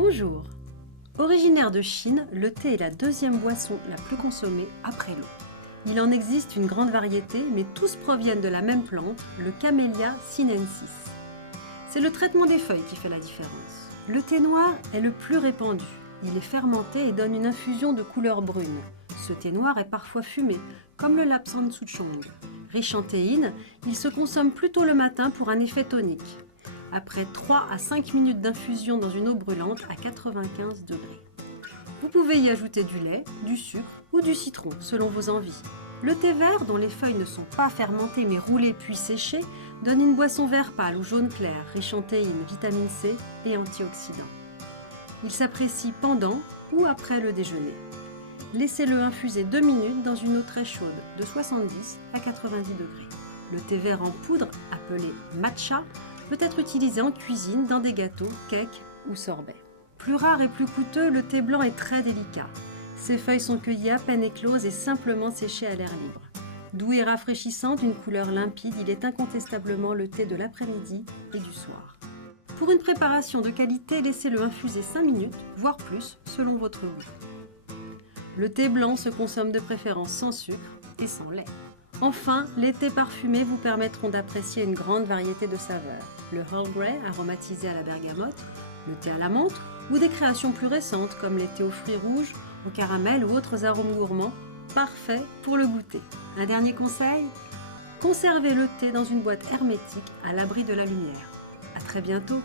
Bonjour. Originaire de Chine, le thé est la deuxième boisson la plus consommée après l'eau. Il en existe une grande variété, mais tous proviennent de la même plante, le Camellia sinensis. C'est le traitement des feuilles qui fait la différence. Le thé noir est le plus répandu. Il est fermenté et donne une infusion de couleur brune. Ce thé noir est parfois fumé, comme le lapsang souchong. Riche en théine, il se consomme plutôt le matin pour un effet tonique. Après 3 à 5 minutes d'infusion dans une eau brûlante à 95 degrés. Vous pouvez y ajouter du lait, du sucre ou du citron, selon vos envies. Le thé vert, dont les feuilles ne sont pas fermentées mais roulées puis séchées, donne une boisson vert pâle ou jaune clair, riche en théine, vitamine C et antioxydants. Il s'apprécie pendant ou après le déjeuner. Laissez-le infuser 2 minutes dans une eau très chaude, de 70 à 90 degrés. Le thé vert en poudre, appelé matcha, peut être utilisé en cuisine dans des gâteaux, cakes ou sorbets. Plus rare et plus coûteux, le thé blanc est très délicat. Ses feuilles sont cueillies à peine écloses et simplement séchées à l'air libre. Doux et rafraîchissant, d'une couleur limpide, il est incontestablement le thé de l'après-midi et du soir. Pour une préparation de qualité, laissez-le infuser 5 minutes, voire plus, selon votre goût. Le thé blanc se consomme de préférence sans sucre et sans lait. Enfin, les thés parfumés vous permettront d'apprécier une grande variété de saveurs. Le Earl Grey aromatisé à la bergamote, le thé à la menthe ou des créations plus récentes comme les thés aux fruits rouges, au caramel ou autres arômes gourmands, parfaits pour le goûter. Un dernier conseil, conservez le thé dans une boîte hermétique à l'abri de la lumière. À très bientôt!